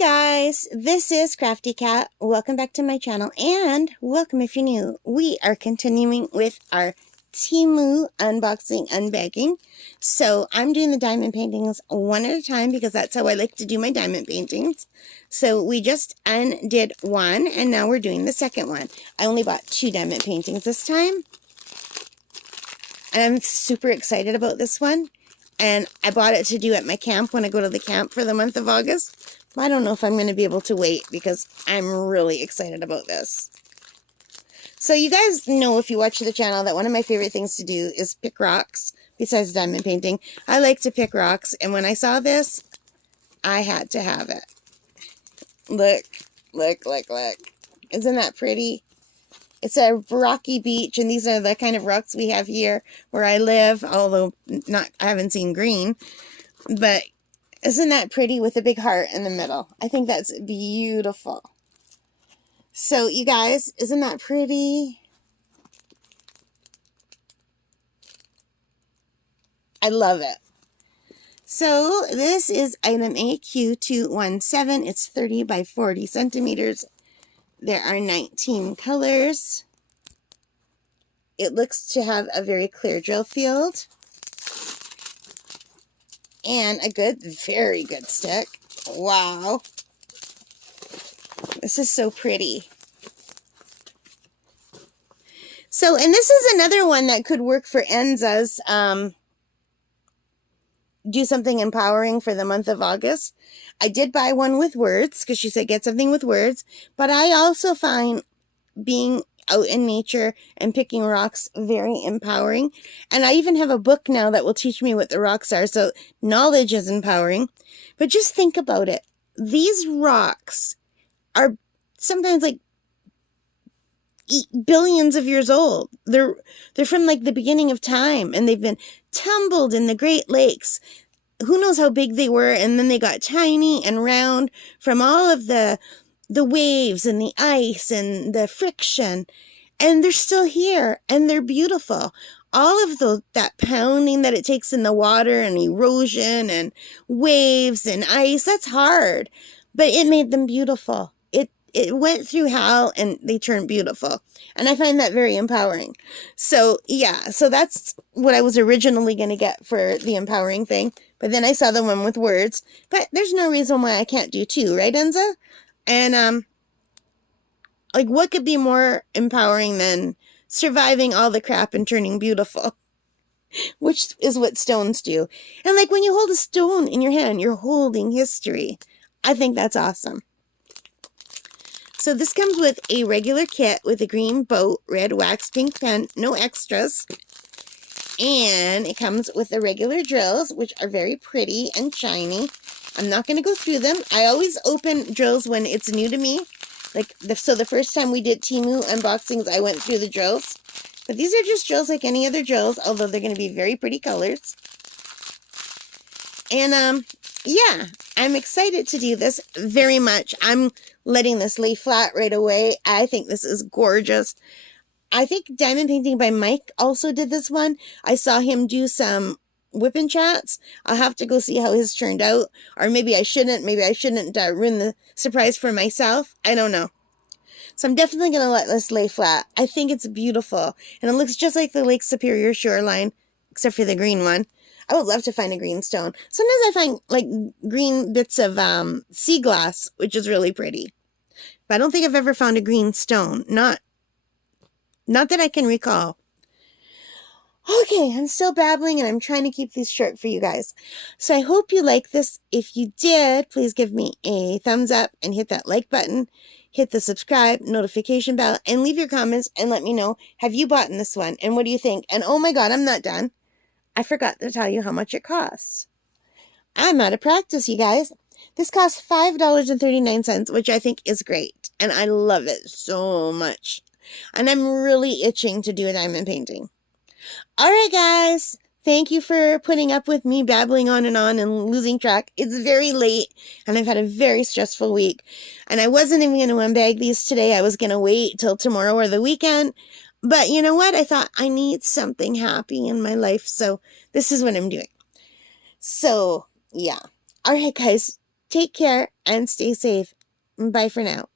guys, this is Crafty Cat. Welcome back to my channel and welcome if you're new. We are continuing with our TEMU unboxing, unbagging. So I'm doing the diamond paintings one at a time because that's how I like to do my diamond paintings. So we just undid one and now we're doing the second one. I only bought 2 diamond paintings this time. And I'm super excited about this one. And I bought it to do at my camp when I go to the camp for the month of August. I don't know if I'm going to be able to wait because I'm really excited about this. So you guys know, if you watch the channel, that one of my favorite things to do is pick rocks besides diamond painting. I like to pick rocks, and when I saw this, I had to have it. Look, look, look, look. Isn't that pretty? It's a rocky beach, and these are the kind of rocks we have here where I live, although I haven't seen green. But isn't that pretty with a big heart in the middle? I think that's beautiful. So, you guys, isn't that pretty? I love it. So, this is item AQ217. It's 30 by 40 centimeters. There are 19 colors. It looks to have a very clear drill field. And a very good stick. Wow. This is so pretty. So, and this is another one that could work for Enza's, do something empowering for the month of August. I did buy one with words because she said get something with words. But I also find being out in nature and picking rocks very empowering. And I even have a book now that will teach me what the rocks are. So knowledge is empowering. But just think about it. These rocks are sometimes like billions of years old. They're from like the beginning of time, and they've been tumbled in the Great Lakes. Who knows how big they were, and then they got tiny and round from all of the waves and the ice and the friction, and they're still here, and they're beautiful. All of that pounding that it takes in the water and erosion and waves and ice, that's hard, but it made them beautiful. It went through hell and they turned beautiful. And I find that very empowering. So, yeah. So that's what I was originally going to get for the empowering thing. But then I saw the one with words. But there's no reason why I can't do 2, right, Enza? And, like, what could be more empowering than surviving all the crap and turning beautiful? Which is what stones do. And, like, when you hold a stone in your hand, you're holding history. I think that's awesome. So this comes with a regular kit with a green boat, red wax, pink pen, no extras. And it comes with the regular drills, which are very pretty and shiny. I'm not going to go through them. I always open drills when it's new to me. So the first time we did TEMU unboxings, I went through the drills. But these are just drills like any other drills, although they're going to be very pretty colors. And, yeah, I'm excited to do this very much. I'm letting this lay flat right away. I think this is gorgeous. I think Diamond Painting by Mike also did this one. I saw him do some whipping chats. I'll have to go see how his turned out. Or maybe I shouldn't. Maybe I shouldn't ruin the surprise for myself. I don't know. So I'm definitely going to let this lay flat. I think it's beautiful. And it looks just like the Lake Superior shoreline, except for the green one. I would love to find a green stone. Sometimes I find like green bits of sea glass, which is really pretty. But I don't think I've ever found a green stone. Not that I can recall. Okay, I'm still babbling and I'm trying to keep these short for you guys. So I hope you like this. If you did, please give me a thumbs up and hit that like button. Hit the subscribe, notification bell, and leave your comments and let me know, have you bought in this one? And what do you think? And oh my God, I'm not done. I forgot to tell you how much it costs. I'm out of practice, you guys. This costs $5.39, which I think is great. And I love it so much. And I'm really itching to do a diamond painting. All right, guys. Thank you for putting up with me babbling on and losing track. It's very late, and I've had a very stressful week. And I wasn't even going to unbag these today. I was going to wait till tomorrow or the weekend. But you know what? I thought I need something happy in my life, so this is what I'm doing. So, yeah. All right, guys. Take care and stay safe. Bye for now.